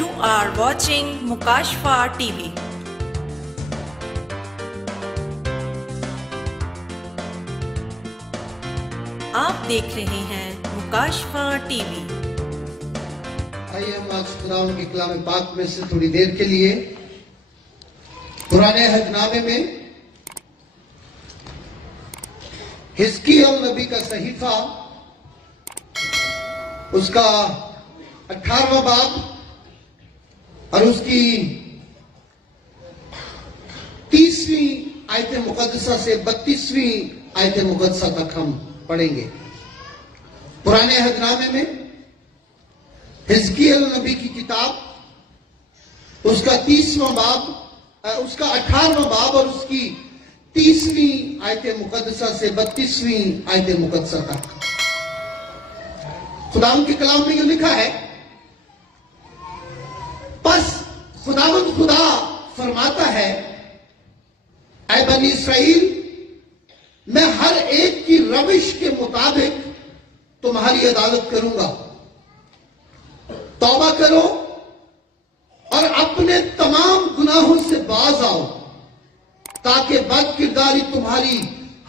You are watching Mukashfa TV. आप देख रहे हैं मुकाशफा टीवी। आइए हम आज खुदा के कलाम पाक में से थोड़ी देर के लिए पुराने अहदनामे में हिजकिय्याह नबी का सहीफा, उसका 18वां बाब और उसकी 30वीं आयत मुकद्दसा से 32वीं आयत मुकद्दसा तक हम पढ़ेंगे। पुराने अहदनामे में हिजकिय्याह नबी की किताब, उसका 30वां बाब, उसका 18वां बाब और उसकी 30वीं आयत मुकद्दसा से 32वीं आयत मुकद्दसा तक। खुदावंद के कलाम में यूं लिखा है, बस खुदावंद खुदा फरमाता है, ऐ बनी इसराइल, मैं हर एक की रविश के मुताबिक तुम्हारी अदालत करूंगा। तौबा करो और अपने तमाम गुनाहों से बाज आओ, ताकि बद किरदारी तुम्हारी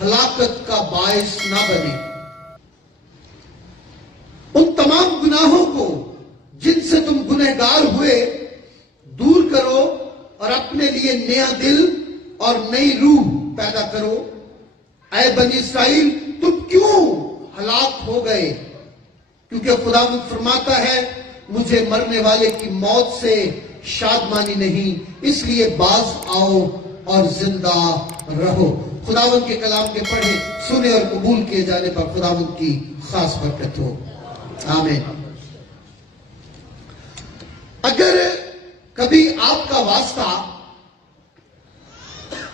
हलाकत का बायस ना बने। उन तमाम गुनाहों को जिनसे तुम गुनहगार हुए दूर करो और अपने लिए नया दिल और नई रूह पैदा करो। ऐ बनी इसराइल, तुम क्यों हलाक हो गए? क्योंकि खुदावंद फरमाता है, मुझे मरने वाले की मौत से शादमानी नहीं, इसलिए बाज आओ और जिंदा रहो। खुदावंद के कलाम के पढ़े, सुने और कबूल किए जाने पर खुदावंद की खास बरकत हो। आमीन। अगर कभी आपका वास्ता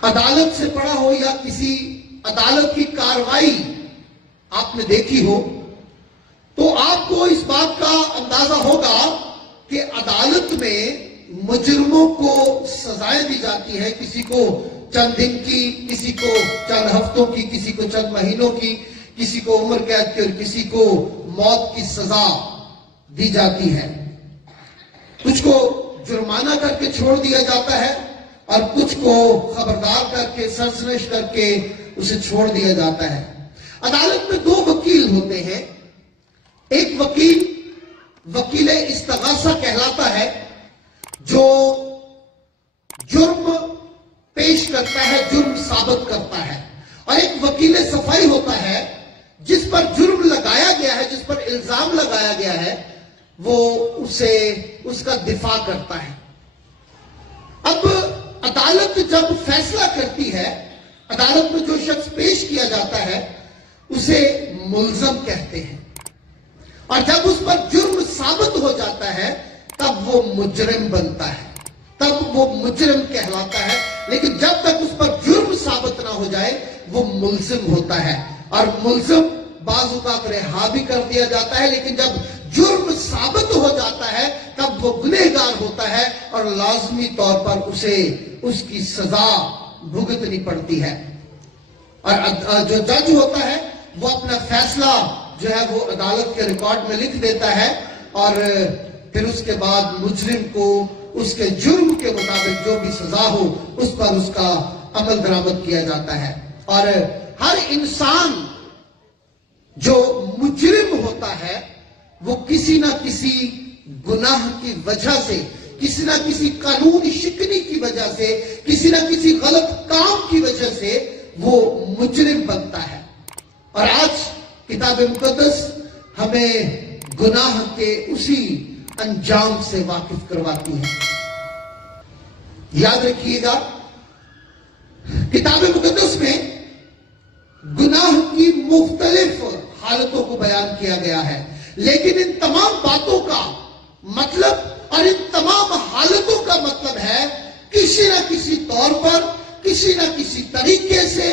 अदालत से पड़ा हो या किसी अदालत की कार्रवाई आपने देखी हो, तो आपको इस बात का अंदाजा होगा कि अदालत में मुजरिमों को सजाएं दी जाती है। किसी को चंद दिन की, किसी को चंद हफ्तों की, किसी को चंद महीनों की, किसी को उम्र कैद की और किसी को मौत की सजा दी जाती है। कुछ को जुर्माना करके छोड़ दिया जाता है और कुछ को खबरदार करके, सरजनश करके उसे छोड़ दिया जाता है। अदालत में दो वकील होते हैं। एक वकील वकील इस्तगासा कहलाता है, जो जुर्म पेश करता है, जुर्म साबित करता है। और एक वकील सफाई होता है, जिस पर जुर्म लगाया गया है, जिस पर इल्जाम लगाया गया है, वो उसका दिफा करता है। अब अदालत जब फैसला करती है, अदालत में जो शख्स पेश किया जाता है उसे मुल्जम कहते हैं, और जब उस पर जुर्म साबित हो जाता है तब वो मुजरिम बनता है, तब वो मुजरिम कहलाता है। लेकिन जब तक उस पर जुर्म साबित ना हो जाए वो मुल्जिम होता है। और मुल्जिम बाज़ औक़ात रिहा भी कर दिया जाता है, लेकिन जब जुर्म साबित हो जाता है तब वो गुनहगार होता है और लाजमी तौर पर उसे उसकी सजा भुगतनी पड़ती है। और जो जज होता है वो अपना फैसला जो है वो अदालत के रिकॉर्ड में लिख देता है, और फिर उसके बाद मुजरिम को उसके जुर्म के मुताबिक जो भी सजा हो उस पर उसका अमल दरामद किया जाता है। और हर इंसान जो मुजरिम होता है वो किसी ना किसी गुनाह की वजह से, किसी ना किसी कानून शिकनी की वजह से, किसी ना किसी गलत काम की वजह से वो मुजरिम बनता है। और आज किताब मुकद्दस हमें गुनाह के उसी अंजाम से वाकिफ करवाती है। याद रखिएगा, किताब मुकद्दस में गुनाह की मुख्तलिफ हालतों को बयान किया गया है, लेकिन इन तमाम बातों का मतलब और इन तमाम हालतों का मतलब है किसी न किसी तौर पर, किसी न किसी तरीके से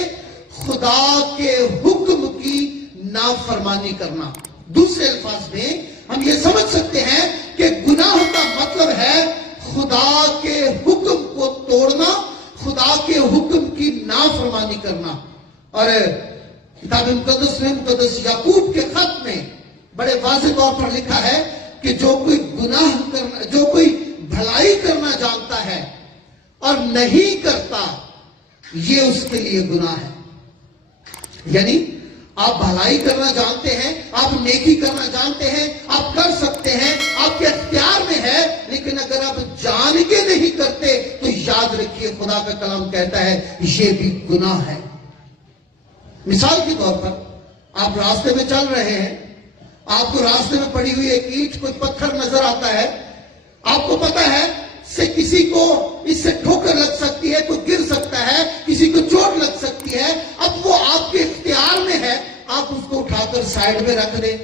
खुदा के हुक्म की नाफरमानी करना। दूसरे अल्फाज में हम ये समझ सकते हैं कि गुनाह का मतलब है खुदा के हुक्म को तोड़ना, खुदा के हुक्म की नाफरमानी करना। और किताब मुकद्दस में, मुकद्दस याकूब के खत में बड़े वाज़ेह तौर पर लिखा है कि जो कोई गुनाह करना, जो कोई भलाई करना जानता है और नहीं करता, ये उसके लिए गुनाह है। यानी आप भलाई करना जानते हैं, आप नेकी करना जानते हैं, आप कर सकते हैं, आपके अख्तियार में है, लेकिन अगर आप जान के नहीं करते तो याद रखिए खुदा का कलाम कहता है ये भी गुनाह है। मिसाल के तौर पर आप रास्ते में चल रहे हैं, आपको रास्ते में पड़ी हुई एक ईंट, कोई पत्थर नजर आता है, आपको पता है से किसी को इससे ठोकर लग सकती है, कोई गिर सकता है, किसी को चोट लग सकती है। अब वो आपके इख्तियार में है, आप उसको उठाकर साइड में रख दें।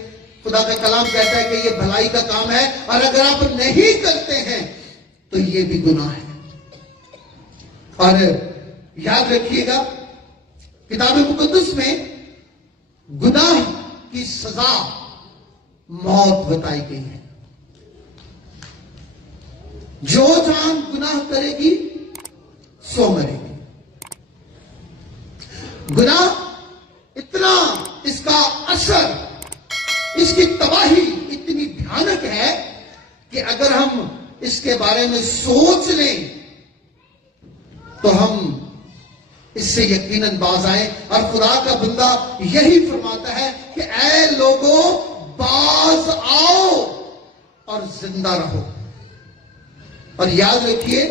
खुदा का कलाम कहता है कि ये भलाई का काम है, और अगर आप नहीं करते हैं तो ये भी गुनाह है। और याद रखिएगा किताब मुकद्दस में गुनाह की सजा मौत बताई गई है। जो जान गुनाह करेगी सो मरेगी। गुनाह इतना, इसका असर, इसकी तबाही इतनी भयानक है कि अगर हम इसके बारे में सोच लें तो हम इससे यकीनन बाज आए। और खुदा का बंदा यही फरमाता है कि ऐ लोगों बाज आओ और जिंदा रहो। और याद रखिए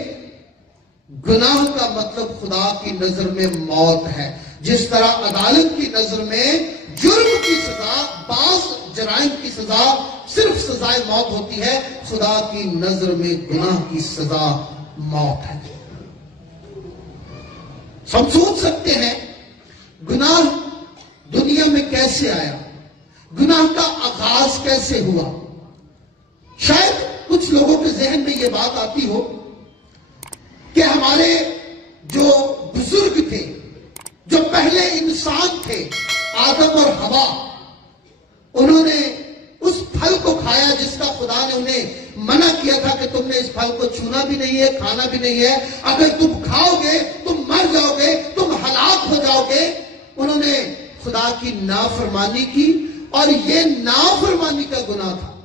गुनाह का मतलब खुदा की नजर में मौत है। जिस तरह अदालत की नजर में जुर्म की सजा, बाज जराइम की सजा सिर्फ सजाए मौत होती है, खुदा की नजर में गुनाह की सजा मौत है। हम सोच सकते हैं गुनाह दुनिया में कैसे आया, गुनाह का आगाज कैसे हुआ। शायद कुछ लोगों के जहन में यह बात आती हो कि हमारे जो बुजुर्ग थे, जो पहले इंसान थे, आदम और हवा, उन्होंने उस फल को खाया जिसका खुदा ने उन्हें मना किया था कि तुमने इस फल को छूना भी नहीं है, खाना भी नहीं है, अगर तुम खाओगे तुम मर जाओगे, तुम हलाक हो जाओगे। उन्होंने खुदा की नाफरमानी की और ये नाफरमानी का गुनाह था।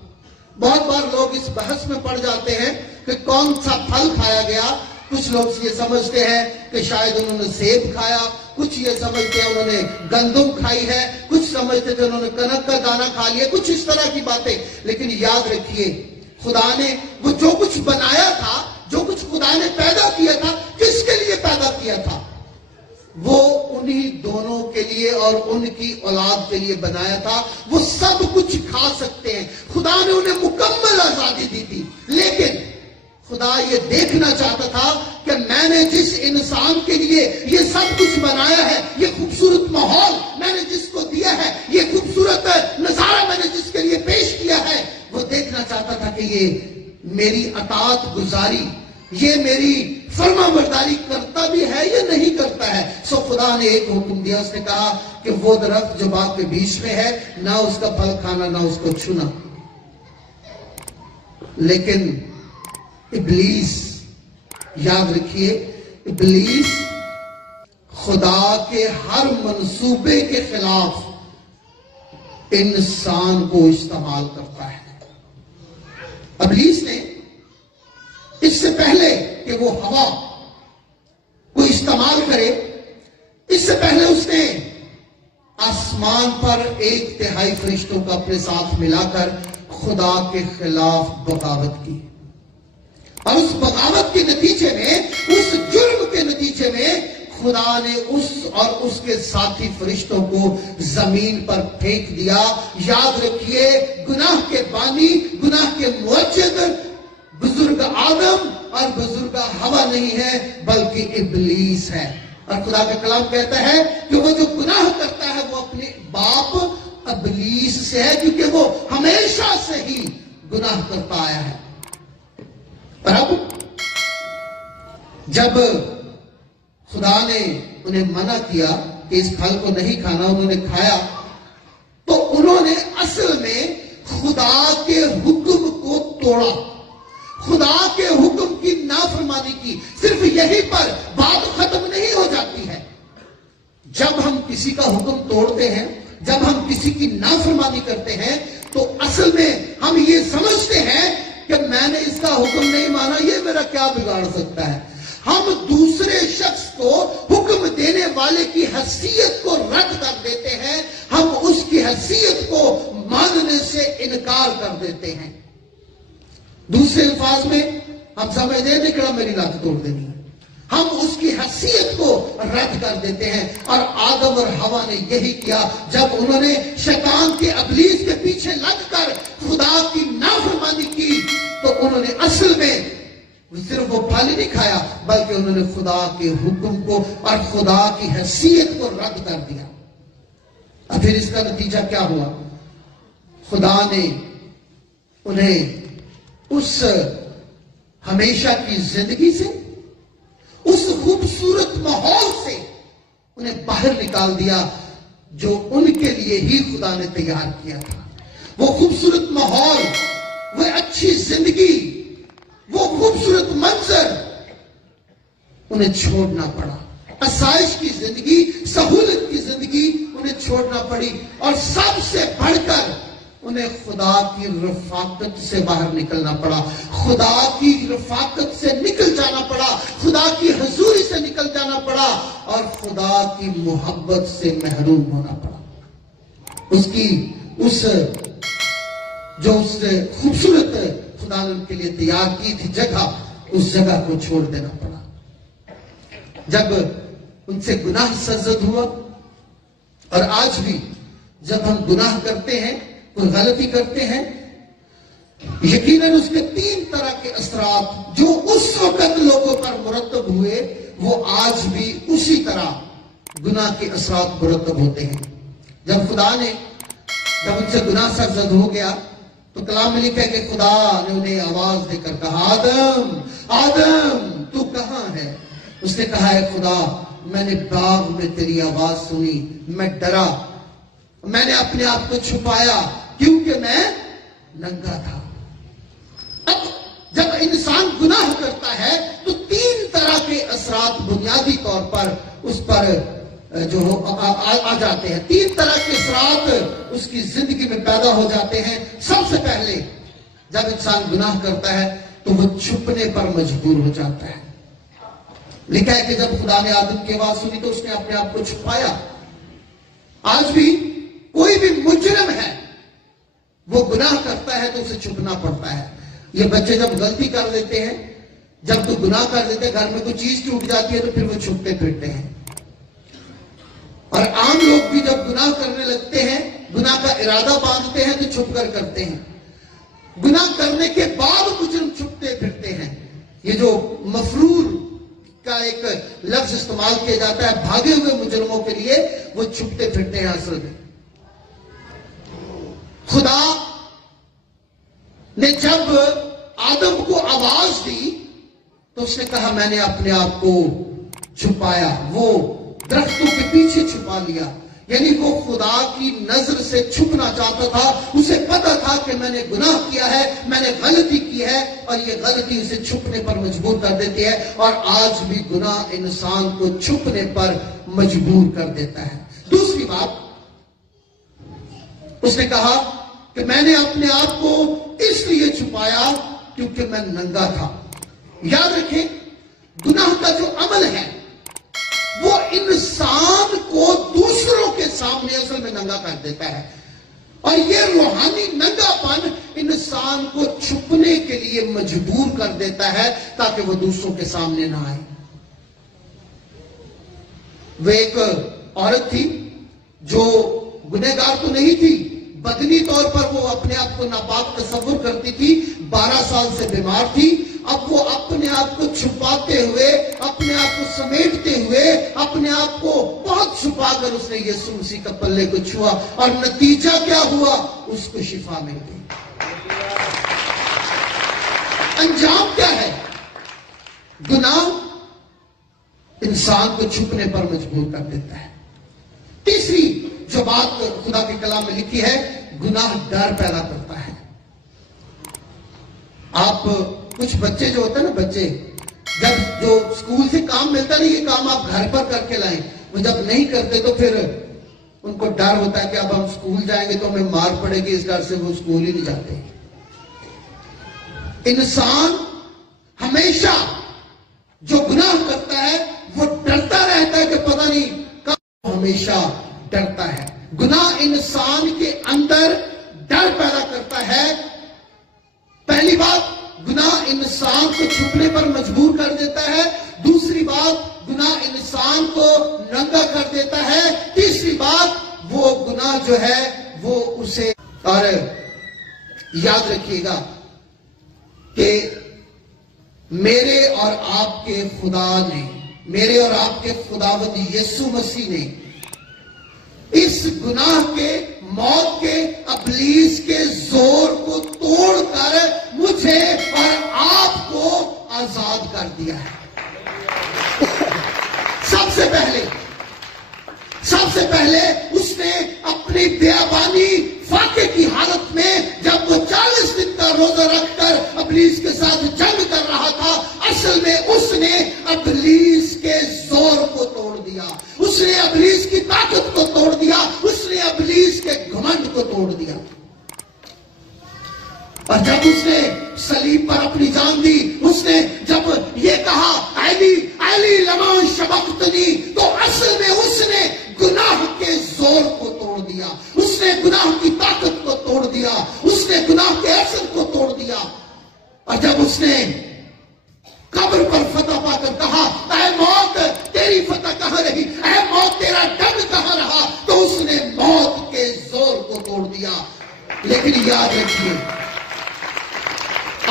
बहुत बार लोग इस बहस में पड़ जाते हैं कि कौन सा फल खाया गया। कुछ लोग ये समझते हैं कि शायद उन्होंने सेब खाया, कुछ ये समझते हैं उन्होंने गंदम खाई है, कुछ समझते थे उन्होंने कनक का दाना खा लिया, कुछ इस तरह की बातें। लेकिन याद रखिए खुदा ने वो जो कुछ बनाया था, जो कुछ खुदा ने पैदा किया था, किसके लिए पैदा किया था? वो उन्हीं दोनों के लिए और उनकी औलाद के लिए बनाया था। वो सब कुछ खा सकते हैं, खुदा ने उन्हें मुकम्मल आजादी दी थी। लेकिन खुदा ये देखना चाहता था कि मैंने जिस इंसान के लिए ये सब कुछ बनाया है, ये खूबसूरत माहौल मैंने जिसको दिया है, ये खूबसूरत नजारा मैंने जिसके लिए पेश किया है, वो देखना चाहता था कि ये मेरी अताअत गुजारी, ये मेरी फरमाबरदारी करता भी है या नहीं करता है। सो खुदा ने एक हुक्म दिया, उसने कहा कि वो दरख्त जो बाग के बीच में है, ना उसका फल खाना ना उसको छूना। लेकिन इब्लीस, याद रखिए, इब्लीस खुदा के हर मंसूबे के खिलाफ इंसान को इस्तेमाल करता है। इब्लीस ने इससे पहले कि वो हवा को इस्तेमाल करे, इससे पहले उसने आसमान पर 1/3 फरिश्तों को अपने साथ मिलाकर खुदा के खिलाफ बगावत की। और उस बगावत के नतीजे में, उस जुर्म के नतीजे में खुदा ने उस और उसके साथी फरिश्तों को जमीन पर फेंक दिया। याद रखिए गुनाह के बानी, गुनाह के मुअज्जिद बुजुर्ग आदम और बुजुर्ग हवा नहीं है, बल्कि इब्लीस है। और खुदा का कलाम कहता है कि वो जो गुनाह करता है वो अपने बाप इब्लीस से है, क्योंकि वो हमेशा से ही गुनाह करता आया है। और अब जब खुदा ने उन्हें मना किया कि इस फल को नहीं खाना, उन्होंने खाया, तो उन्होंने असल में खुदा के हुक्म को तोड़ा, खुदा के हुक्म की नाफरमानी की। सिर्फ यहीं पर बात खत्म नहीं हो जाती है। जब हम किसी का हुक्म तोड़ते हैं, जब हम किसी की नाफरमानी करते हैं, तो असल में हम ये समझते हैं कि मैंने इसका का हुक्म नहीं माना, ये मेरा क्या बिगाड़ सकता है। हम दूसरे शख्स को हुक्म देने वाले की हैसियत को रद्द कर देते हैं, हम उसकी हैसियत को मानने से इनकार कर देते हैं। दूसरे अल्फाज में हम समझते निकला मेरी लात तोड़ देनी है, हम उसकी हैसियत को रद्द कर देते हैं। और आदम और हवा ने यही किया जब उन्होंने शैतान के इब्लीस के पीछे लगकर खुदा की नाफरमानी की, तो उन्होंने असल में सिर्फ वो फल नहीं खाया, बल्कि उन्होंने खुदा के हुक्म को और खुदा की हैसियत को रद्द कर दिया। अब फिर इसका नतीजा क्या हुआ? खुदा ने उन्हें उस हमेशा की जिंदगी से, उस खूबसूरत माहौल से उन्हें बाहर निकाल दिया जो उनके लिए ही खुदा ने तैयार किया था। वो खूबसूरत माहौल, वो अच्छी जिंदगी, वो खूबसूरत मंजर उन्हें छोड़ना पड़ा। आसाइश की जिंदगी, सहूलत की जिंदगी उन्हें छोड़ना पड़ी, और सबसे बढ़कर उन्हें खुदा की रफाकत से बाहर निकलना पड़ा, खुदा की रफाकत से निकल जाना पड़ा, खुदा की हजूरी से निकल जाना पड़ा, और खुदा की मोहब्बत से महरूम होना पड़ा। उसकी उस जो उसने खूबसूरत खुदा ने उनके लिए तैयार की थी जगह, उस जगह को छोड़ देना पड़ा। जब उनसे गुनाह सरजद हुआ, और आज भी जब हम गुनाह करते हैं, कोई गलती करते हैं, यकीनन उसके 3 तरह के असरात जो उस वक्त लोगों पर मुरतब हुए, वो आज भी उसी तरह गुनाह के असरात मुरतब होते हैं। जब उनसे गुनाह सरजद हो गया, तो कलाम में लिखा है कि खुदा ने उन्हें आवाज देकर कहा, आदम आदम तू कहां है? उसने कहा है, खुदा मैंने बाग में तेरी आवाज सुनी, मैं डरा, मैंने अपने आप को छुपाया क्योंकि मैं नंगा था। अब जब इंसान गुनाह करता है तो 3 तरह के असरात बुनियादी तौर पर उस पर जो आ जाते हैं। 3 तरह के असरात उसकी जिंदगी में पैदा हो जाते हैं। सबसे पहले जब इंसान गुनाह करता है तो वो छुपने पर मजबूर हो जाता है। लिखा है कि जब खुदा ने आदम की आवाज सुनी तो उसने अपने आप को छुपाया। आज भी कोई भी मुजरिम है, वो गुनाह करता है तो उसे छुपना पड़ता है। ये बच्चे जब गलती कर लेते हैं, जब तो गुनाह कर देते हैं, घर में कोई चीज टूट जाती है तो फिर वो छुपते फिरते हैं। और आम लोग भी जब गुनाह करने लगते हैं, गुनाह का इरादा बांधते हैं तो छुप कर करते हैं। गुनाह करने के बाद मुजरिम छुपते फिरते हैं। ये जो मफरूर का एक लफ्ज इस्तेमाल किया जाता है भागे हुए मुजरिमों के लिए, वो छुपते फिरते हैं। असल में खुदा ने जब आदम को आवाज दी तो उसने कहा, मैंने अपने आप को छुपाया, वो दरख्तों के पीछे छुपा लिया। यानी वो खुदा की नजर से छुपना चाहता था। उसे पता था कि मैंने गुनाह किया है, मैंने गलती की है, और ये गलती उसे छुपने पर मजबूर कर देती है। और आज भी गुनाह इंसान को छुपने पर मजबूर कर देता है। दूसरी बात, उसने कहा कि मैंने अपने आप को इसलिए छुपाया क्योंकि मैं नंगा था। याद रखें, गुनाह का जो अमल है वो इंसान को दूसरों के सामने असल में नंगा कर देता है, और ये रूहानी नंगापन इंसान को छुपने के लिए मजबूर कर देता है ताकि वो दूसरों के सामने ना आए। वो एक औरत थी जो गुनहगार तो नहीं थी, बदनी तौर पर वो अपने आप को नापाक तस्वुर करती थी, 12 साल से बीमार थी। अब वो अपने आप को छुपाते हुए, अपने आप को समेटते हुए, अपने आप को बहुत छुपाकर उसने यीशु मसीह का पल्ले को छुआ, और नतीजा क्या हुआ? उसको शिफा मिल गई। अंजाम क्या है? गुनाह इंसान को छुपने पर मजबूर कर देता है। तीसरी जो बात खुदा के कलाम में लिखी है, गुनाह डर पैदा करता है। आप कुछ बच्चे जो होते हैं ना, बच्चे जब जो स्कूल से काम मिलता है, ये काम आप घर पर करके लाएं, वो जब नहीं करते तो फिर उनको डर होता है कि अब हम स्कूल जाएंगे तो हमें मार पड़ेगी, इस डर से वो स्कूल ही नहीं जाते। انسان ہمیشہ جو گناہ کرتا ہے وہ ڈرتا رہتا ہے کہ پتہ نہیں کب، ہمیشہ ڈرتا ہے۔ گناہ انسان کے اندر ڈر پیدا کرتا ہے۔ پہلی بات، گناہ انسان کو چھپنے پر مجبور کر دیتا ہے۔ دوسری بات، گناہ انسان کو ننگا کر دیتا ہے۔ تیسری بات، وہ گناہ جو ہے وہ اسے، اور یاد رکھیے گا کہ میرے اور آپ کے خدا نے، میرے اور آپ کے خداوند یسوع مسیح نے اس گناہ کے، موت کے، ابلیس کے زور کو توڑ کر مجھے اور آپ کو آزاد کر دیا ہے۔ سب سے پہلے اس نے اپنی بیابانی فاقے کی حالت میں، جب وہ 40 دن کا روزہ رکھ کر ابلیس کے ساتھ جنگ کر رہا تھا، اصل میں اس نے ابلیس کے زور کو توڑ دیا، اس نے ابلیس کی طاقت کو توڑ دیا، اس نے ابلیس کے گھمنڈ کو توڑ دیا۔ اور جب اس نے صلیب پر اپنی جان دی، اس نے جب یہ کہا ایلی ایلی لما شبقتنی، تو اصل میں اس نے گناہ کے زور کو توڑ دیا، اس نے گناہ کی طاقت کو توڑ دیا، اس نے گناہ کے اثر کو توڑ دیا۔ اور جب اس نے قبر پر فتح پا کر کہا اے موت تیری فتح کہاں رہی، اے موت تیرا ڈنگ کہاں رہا، تو اس نے موت کے زور کو توڑ دیا۔ لیکن یاد رکھیے،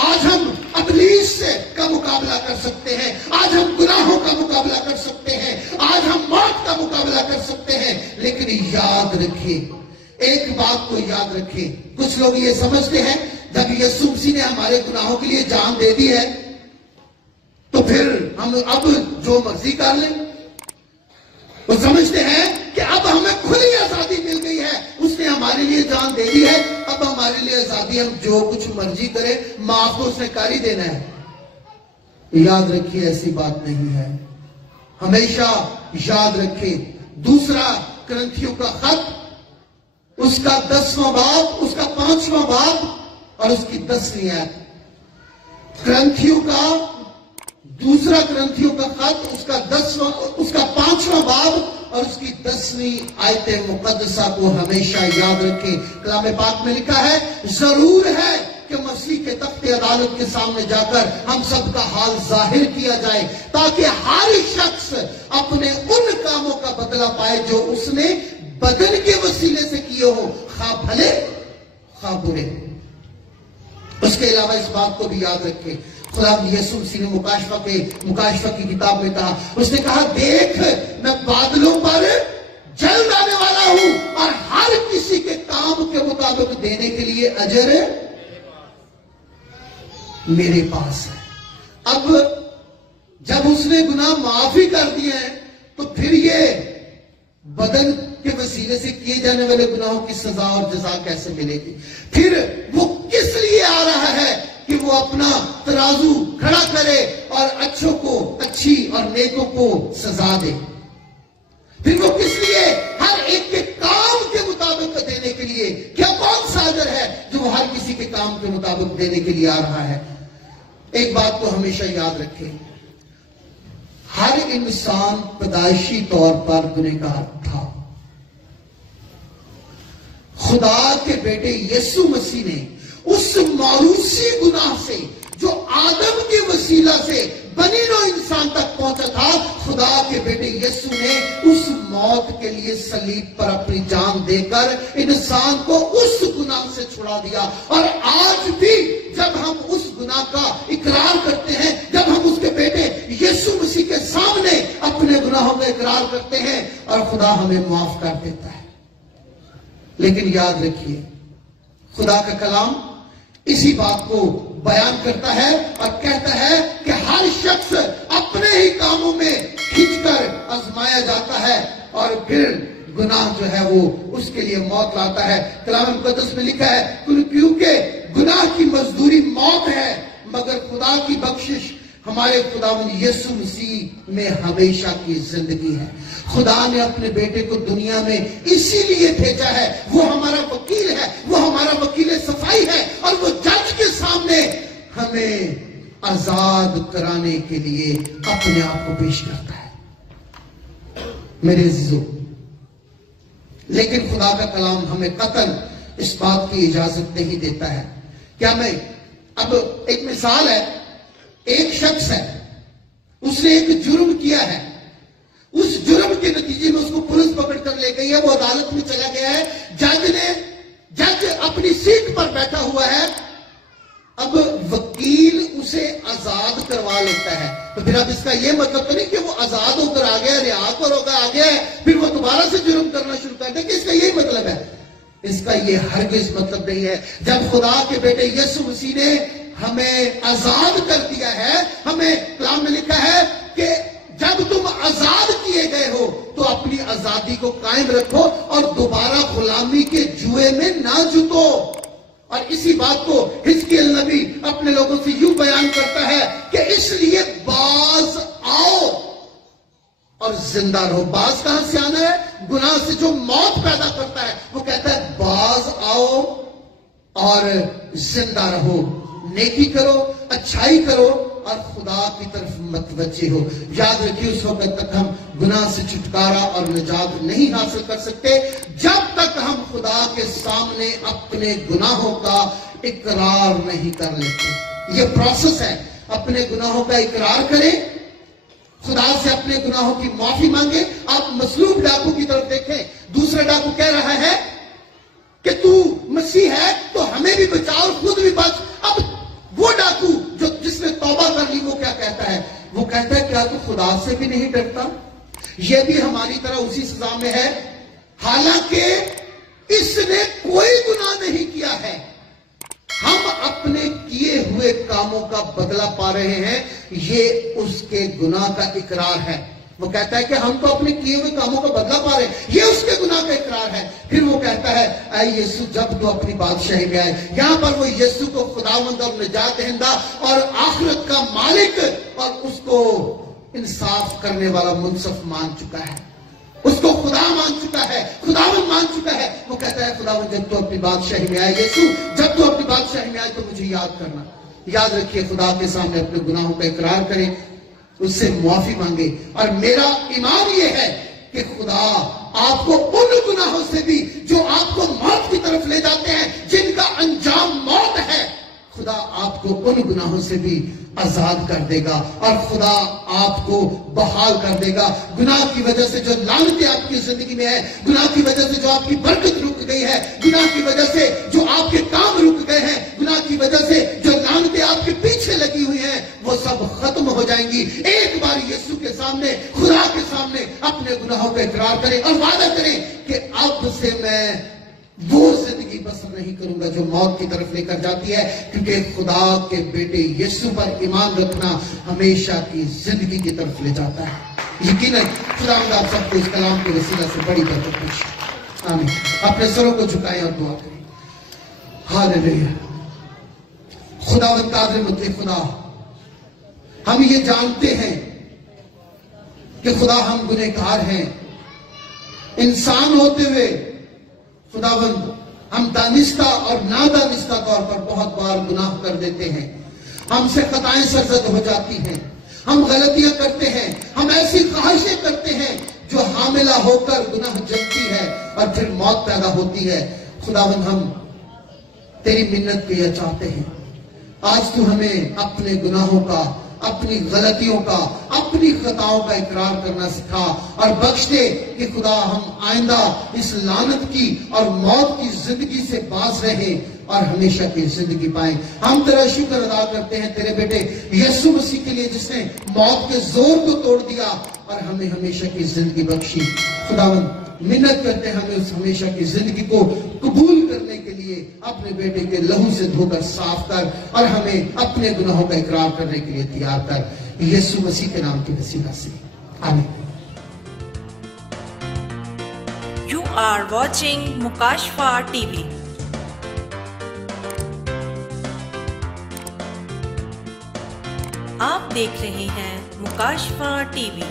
آج ہم ابلیس سے کا مقابلہ کر سکتے ہیں، آج ہم گناہوں کا مقابلہ کر سکتے ہیں، آج ہم موت کا مقابلہ کر سکتے ہیں، لیکن یاد رکھیں، ایک بات کو یاد رکھیں۔ کچھ لوگ یہ سمجھتے ہیں جب یسوع مسیح نے ہمارے گناہوں کے لیے جان دے دی ہے تو پھر ہم اب جو مرضی کر لیں۔ وہ سمجھتے ہیں کہ اب ہمیں کھلی آزادی مل گئی ہے، اس نے ہمارے لیے جان دے دی ہے، اب ہمارے لیے آزادی، ہم جو کچھ مرضی کریں، معاف تو اس نے کر ہی دینا ہے۔ یاد رکھیے ایسی بات نہیں ہے، ہمیشہ یاد رکھیں۔ دوسرا کرنتھیوں کا خط، اس کا 10واں باب، اس کا 5واں باب اور اس کی 10ویں آیت۔ کرنتھیوں کا دوسرا کرنتھیوں کا خط، اس کا 5واں باب اور اس کی 10ویں آیت مقدسہ کو ہمیشہ یاد رکھیں۔ کلام پاک میں لکھا ہے، ضرور ہے کہ مسیح کے تخت عدالت کے سامنے جا کر ہم سب کا حال ظاہر کیا جائے، تاکہ ہر شخص اپنے ان کاموں کا بدلہ پائے جو اس نے بدن کے وسیلے سے کیے ہو، خواہ بھلے خواہ برے۔ اس کے علاوہ اس بات کو بھی یاد رکھیں، خدا یسوع مسیح نے مکاشفہ کی کتاب میں کہا، اس نے کہا دیکھ میں بادلوں پر جلد آنے والا ہوں اور ہر کسی کے کام کے مطابق دینے کے لیے اجر میرے پاس ہے۔ اب جب اس نے گناہ معافی کر دیے ہیں تو پھر یہ بدن کے وسیلے سے کیے جانے والے گناہوں کی سزا اور جزا کیسے ملے گی؟ پھر وہ کس لیے آ رہا ہے کہ وہ اپنا ترازو کھڑا کرے اور اچھوں کو اچھی اور نیکوں کو سزا دے؟ پھر وہ کس لیے ہر ایک کے کام کے مطابق دینے کے لیے؟ کیا کون سا اجر ہے جو وہ ہر کسی کے کام کے مطابق دینے کے لیے آ رہا ہے؟ ایک بات کو ہمیشہ یاد رکھیں، ہر انسان پیدائشی طور پر گنہگار تھا۔ خدا کے بیٹے یسوع مسیح نے اس موروثی گناہ سے جو آدم کے وسیلہ سے بنی نوع انسان تک پہنچا تھا، خدا کے بیٹے یسوع نے اس موت کے لیے صلیب پر اپنی جان دے کر انسان کو اس گناہ سے چھڑا دیا۔ اور آج بھی جب ہم اس گناہ کا اقرار کرتے ہیں، جب ہم اس کے بیٹے یسوع مسیح کے سامنے اپنے گناہوں کا اقرار کرتے ہیں، اور خدا ہمیں معاف کر دیتا ہے۔ لیکن یاد رکھیے، خدا کا کلام اسی بات کو بیان کرتا ہے اور کہتا ہے کہ ہر شخص اپنے ہی کاموں میں کھنچ کر آزمایا جاتا ہے اور پھر گناہ جو ہے وہ اس کے لیے موت لاتا ہے۔ کلام مقدس میں لکھا ہے، کیونکہ گناہ کی مزدوری موت ہے، مگر خدا کی بخشش ہمارے خداوند یسوع مسیح میں ہمیشہ کی زندگی ہے۔ خدا نے اپنے بیٹے کو دنیا میں اسی لیے بھیجا ہے، وہ ہمارا وکیل ہے، وہ ہمارا وکیل صفائی ہے، اور وہ جج کے سامنے ہم ہمیں آزاد کرانے کے لیے اپنے آپ کو پیش کرتا ہے میرے عزیزو. لیکن خدا کا کلام ہمیں قطعاً اس بات کی اجازت نہیں دیتا ہے. کیا میں اب ایک مثال ہے، ایک شخص ہے، اس نے ایک جرم کیا ہے، اس جرم کے نتیجے میں اس کو پولیس پکڑ کر لے گئی ہے، وہ عدالت میں چلا گیا ہے، جج اپنی سیٹ پر بیٹھا ہوا ہے، اب وکیل اسے آزاد کروا لیتا ہے. تو پھر اب اس کا یہ مطلب تو نہیں کہ وہ آزاد ہو کر آ گیا، رہا کر ہو کر آ گیا ہے، پھر وہ دوبارہ سے جرم کرنا شروع کر دے کہ اس کا یہی مطلب ہے. اس کا یہ ہرگز مطلب نہیں ہے. جب خدا کے بیٹے یسوع مسیح نے ہمیں آزاد کر دیا ہے، ہمیں کلام میں لکھا ہے کہ جب تم آزاد کیے گئے ہو تو اپنی آزادی کو قائم رکھو اور دوبارہ غلامی کے جوئے میں نہ جتو. اور اسی بات کو حزقیل نبی اپنے لوگوں سے یوں بیان کرتا ہے کہ اس لیے باز آؤ اور زندہ رہو. باز کہاں سے آنا ہے؟ گناہ سے جو موت پیدا کرتا ہے. وہ کہتا ہے باز آؤ اور زندہ رہو، نیکی کرو، اچھائی کرو اور خدا کی طرف متوجہ ہو. یاد رکھیے اس وقت تک ہم گناہ سے چھٹکارا اور نجات نہیں حاصل کر سکتے جب تک ہم خدا کے سامنے اپنے گناہوں کا اقرار نہیں کر لیتے. یہ پروسیس ہے. اپنے گناہوں کا اقرار کریں، خدا سے اپنے گناہوں کی معافی مانگے. آپ مصلوب ڈاکو کی طرف دیکھیں، دوسرا ڈاکو کہہ رہا ہے کہ تو مسیح ہے تو ہمیں بھی بچا اور خود بھی بچ. اب وہ ڈاکو جس نے توبہ کر لی وہ کیا کہتا ہے؟ وہ کہتا ہے کیا تو خدا سے بھی نہیں ڈرتا؟ یہ بھی ہماری طرح اسی سزا میں ہے، حالانکہ اس نے کوئی گناہ نہیں کیا ہے. ہم اپنے کیے ہوئے کاموں کا بدلہ پا رہے ہیں، یہ اس کے گناہ کا اقرار ہے. وہ کہتا ہے کہ ہم تو اپنے کیے ہوئے کاموں کا بدلہ پا رہے ہیں، یہ اس کے گناہ کا اقرار ہے. پھر وہ کہتا ہے اے یسوع جب تو اپنی بادشاہی میں آئے. یہاں پر وہ یسوع کو خداوند اور نجات دہندہ اور آخرت کا مالک اور اس کو انصاف کرنے والا منصف مان چکا ہے، اس کو خدا مان چکا ہے، خداوند مان چکا ہے. وہ کہتا ہے خداوند جب تو اپنی بادشاہی میں آئے، یسوع جب تو اپنی بادشاہی میں آئے تو مجھے یاد کرنا. یاد رکھیے خدا کے سامنے اپنے گناہوں کا اقرار کریں، اس سے معافی مانگے. اور میرا ایمان یہ ہے کہ خدا آپ کو ان گناہوں سے بھی جو آپ کو موت کی طرف لے جاتے ہیں، جن کا انجام موت ہے، خدا آپ کو ان گناہوں سے بھی آزاد کر دے گا اور خدا آپ کو بحال کر دے گا. گناہ کی وجہ سے جو لعنتیں آپ کی زندگی میں ہے، گناہ کی وجہ سے جو آپ کی برکت رک گئی ہے، گناہ کی وجہ سے جو آپ کے کام رک گئے ہیں، گناہ کی وجہ سے جو لعنتیں آپ کے پیچھے لگی ہوئی ہیں، وہ سب ختم ہو جائیں گی. ایک بار یسوع کے سامنے، خدا کے سامنے اپنے گناہوں کا اقرار کریں اور وعدہ کریں کہ اب سے میں وہ زندگی بسر نہیں کروں گا جو موت کی طرف لے کر جاتی ہے، کیونکہ خدا کے بیٹے یسوع پر ایمان رکھنا ہمیشہ کی زندگی کی طرف لے جاتا ہے. یقیناً خدا آپ سب کو اس کلام کے وسیلہ سے بڑی برکت بخشے. آمین. اپنے سروں کو جھکائیں اور دعا کریں. ہاللیلویا. خداوند قادر مطلق خدا، ہم یہ جانتے ہیں کہ خدا ہم گنہگار ہیں. انسان ہوتے ہوئے خداوند ہم دانستہ اور نادانستہ طور پر بہت بار گناہ کر دیتے ہیں. ہم سے خطائیں سرزد ہو جاتی ہیں، ہم غلطیاں کرتے ہیں، ہم ایسی خواہشیں کرتے ہیں جو حاملہ ہو کر گناہ جنتی ہے اور پھر موت پیدا ہوتی ہے. خداوند ہم تیری منت کیا چاہتے ہیں، آج تو ہمیں اپنے گناہوں کا، اپنی غلطیوں کا، اپنی خطاؤں کا اقرار کرنا سکھا اور بخش دے کہ خدا ہم آئندہ اس لعنت کی اور موت کی زندگی سے باز رہیں اور ہمیشہ کی زندگی پائیں. ہم تیرا شکر ادا کرتے ہیں تیرے بیٹے یسوع مسیح کے لیے جس نے موت کے زور کو توڑ دیا اور ہمیں ہمیشہ کی زندگی بخشی. خداوند منت کرتے ہیں ہمیں اس ہمیشہ کی زندگی کو قبول کرنے کے لیے اپنے بیٹے کے لہو سے دھو کر صاف کر اور ہمیں اپنے گناہوں کا اقرار کرنے کے لیے تیار کر. یسوع مسیح کے نام کے وسیلہ سے آمین. You are watching Mukashfa TV. آپ دیکھ رہے ہیں مکاشفہ ٹی وی.